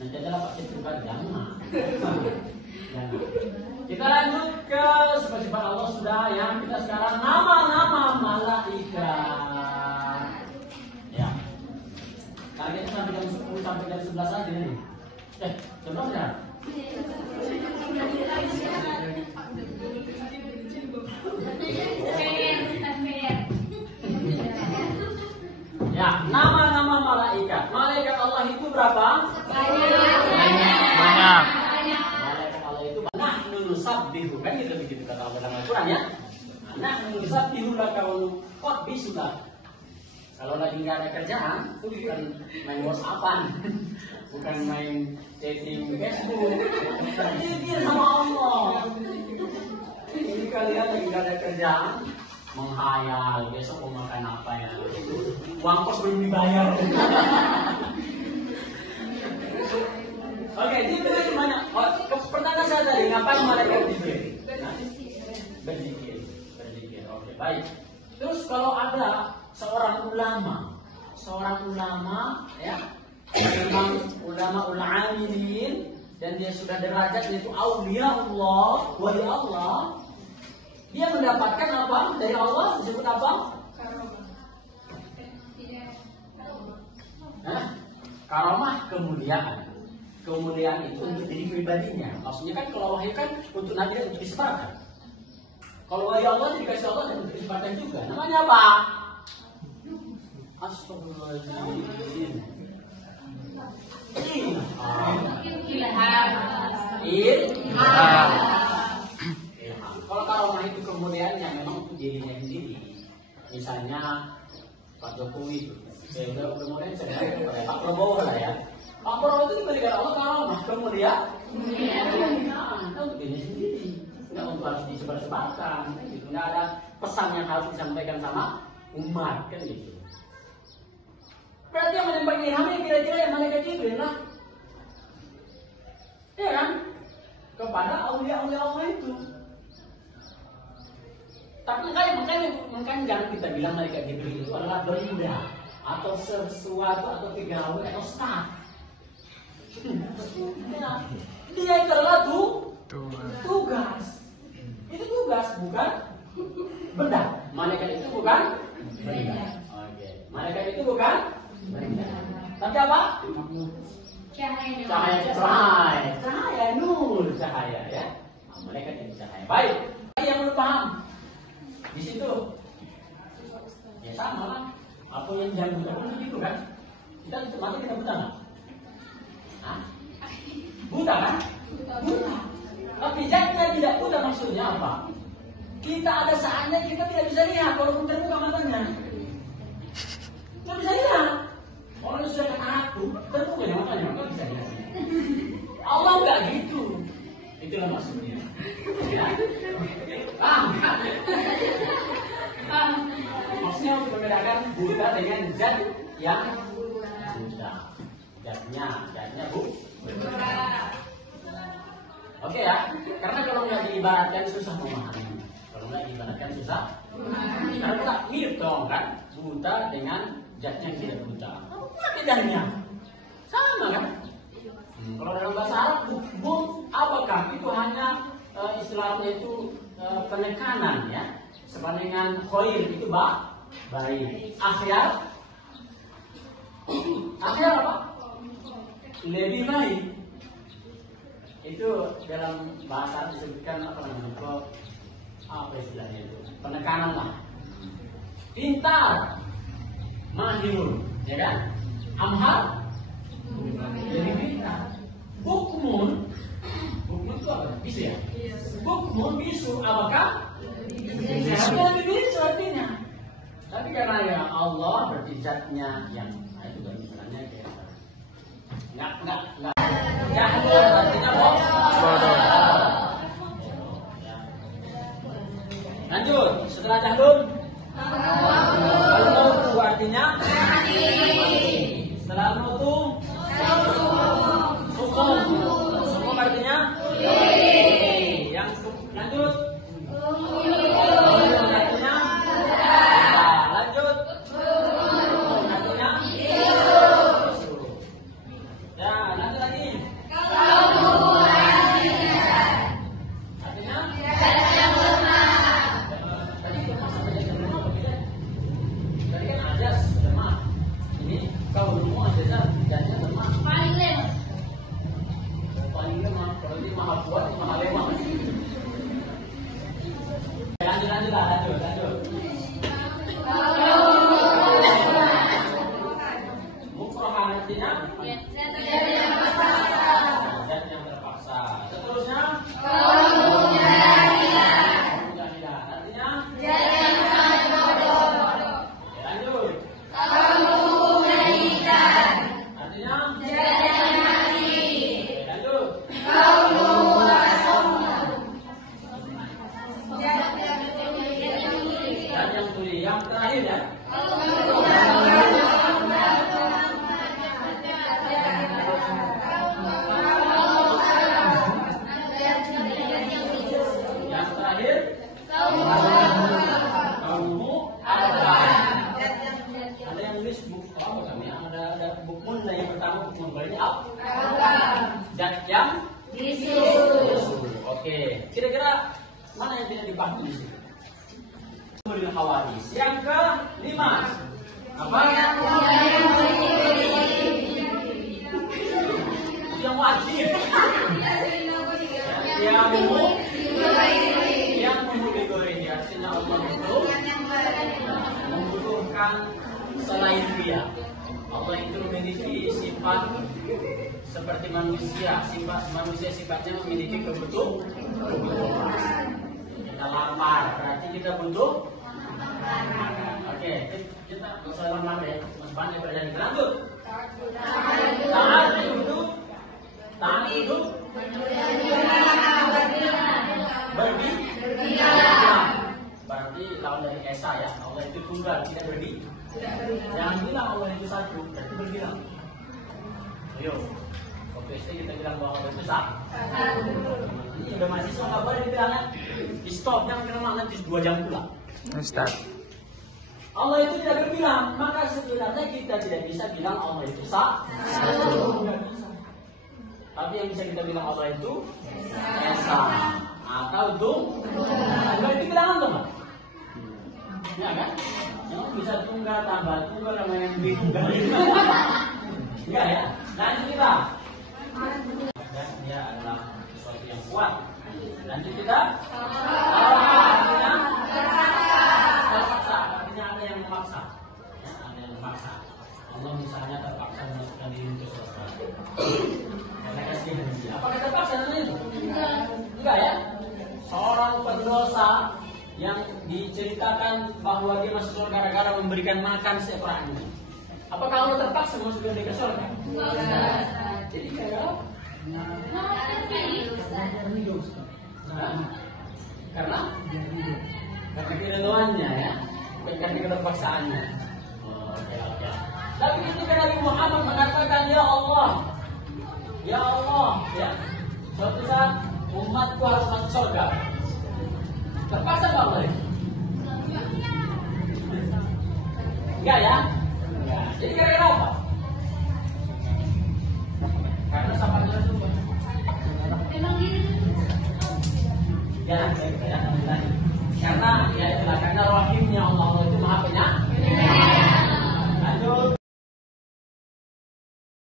Nanti adalah pakai juga jangan. Kita lanjut ke sifat-sifat Allah sudah yang kita sekarang nama-nama malaikat. Ya. Targetnya sampai jam 10 sampai jam 11 aja nih. Coba ya. Ya, nama-nama malaikat. Malaikat Allah itu berapa? Banyak. Malaikat Allah itu banyak. Nusabbihu kan gitu begitu kata Allah dalam Al-Qur'an ya. Nah, nusabbihu laka wa nuqaddisuka. Kalau lagi nggak ada kerjaan, itu bukan main WhatsAppan, bukan main chatting Facebook, zikir sama Allah. Ini kalian lagi nggak ada kerjaan, menghayal besok mau makan apa ya, uang kos belum dibayar. Oke, jadi itu gimana? Pertanyaan saya tadi, ngapain malaikat berzikir? Berzikir. Oke, baik. Terus kalau ada seorang ulama ya, memang ulama amilin dan dia sudah derajat yaitu aulia Allah, wali Allah, dia mendapatkan apa dari Allah disebut apa? Karamah, kemuliaan. Kemuliaan itu untuk diri pribadinya. Maksudnya kan kalau wahyu kan untuk nabi dan untuk disebarkan. Kalau wali Allah dikasih Allah dan untuk disebarkan juga. Namanya apa? Astagfirullahaladzim. Ilham. Kalau karamah itu kemuliaan yang memang untuk dirinya sendiri. Misalnya Pak Jokowi itu, udah kemudian saya kepada Pak Prabowo lah ya. Pak Prabowo itu diberikan Allah karamah kemuliaan. Untuk dirinya sendiri. Nggak untuk harus disebar-sebarkan. Gitu. Nggak ada pesan yang harus disampaikan sama umat kan gitu. Berarti yang menyampaikan ilhamnya kira-kira yang malaikat Jibril lah. Ya kan? Kepada aulia-aulia Allah itu. Tapi makanya jangan kita bilang malaikat Jibril itu adalah benda atau sesuatu atau pegawai atau staf. Dia itu adalah tugas. Itu tugas bukan benda. Malaikat itu bukan benda. Oke. Malaikat itu bukan benda. Tapi apa? Cahaya nur, cahaya ya. Malaikat itu cahaya. Baik. Yang belum paham di situ ya sama lah. Apa yang jangan buta pun begitu kan? Kita tutup mata kita buta nggak? Buta kan? Buta. Tapi zatnya tidak buta maksudnya apa? Kita ada saatnya kita tidak bisa lihat walaupun terbuka matanya. Tidak bisa lihat. Orang yang sudah aku terbuka ya matanya, nggak bisa lihat. Allah nggak gitu. Itulah maksudnya. Ya. Maksudnya untuk membedakan buta dengan zat yang buta. Zatnya buta. Oke ya, karena kalau nggak diibaratkan susah memahami. Kalau nggak diibaratkan susah. Karena kita mirip dong kan, buta dengan zatnya yang tidak buta. Apa bedanya? Sama kan? Kalau dalam bahasa Arab, apakah itu hanya istilahnya itu penekanan ya, sama dengan khair itu baik. Akhir apa? Lebih baik. Itu dalam bahasa disebutkan apa namanya? Apa istilahnya itu? Penekanan lah. Pintar, mahir, ya kan? Amhar, lebih pintar. Bukmun itu apa? Bisu ya? Bukmun bisu, apakah? Lebih bisu artinya. Tapi karena ya Allah berpijatnya yang itu kan misalnya kayak enggak. Jahlul artinya bodoh. Lanjut, setelah jahlul nutu artinya setelah nutu sukum artinya yang lanjut artinya lanjut artinya ya lanjut lagi Zat yang disuruh. Oke, kira-kira mana yang tidak dibagi di sini? Hawadis. Yang kelima apa? Yang wajib. Yang memudahkan artinya Allah itu membutuhkan selain dia. Allah itu memiliki sifat seperti manusia. Sifat manusia sifatnya memiliki kebutuhan. Kita lapar, berarti kita butuh. Oke, kita selama makan ya. Mas Pan yang berjalan lanjut. Taat duduk. Taat duduk. Berbicara. Berarti lawan dari Esa ya. Allah itu tunggal, tidak berbicara. Jangan bilang Allah itu satu, tapi berbilang. Ayo, waktu SD kita bilang bahwa Allah itu satu. Ini udah mahasiswa nggak boleh dibilangnya. Di stop, jangan kena nanti 2 jam pula. Ustaz. Allah itu tidak berbilang, maka sebenarnya kita tidak bisa bilang Allah itu satu. Tapi yang bisa kita bilang Allah itu Esa atau tunggal. Itu bilangan tuh, Pak. Ya kan? Yang bisa tunggal tambah tunggal sama yang tunggal. Enggak ya? Lanjut kita. Dan dia adalah sesuatu yang kuat. Lanjut kita. Terpaksa. Artinya ada yang memaksa. Ya, ada yang memaksa. Allah misalnya terpaksa memasukkan diri untuk surga. Karena kasihan dia. Apakah terpaksa namanya? Enggak ya? Seorang pendosa yang diceritakan bahwa dia masuk surga gara-gara memberikan makan seekor anjing. Apakah Allah terpaksa memasukkan dia ke surga? Jadi kayak karena keridhoannya ya, bukan karena keterpaksaannya. Oke. Tapi ketika Nabi Muhammad mengatakan ya Allah, ya, suatu saat umatku harus masuk surga. Terpaksa nggak boleh? Enggak ya? Enggak. Jadi kira-kira apa?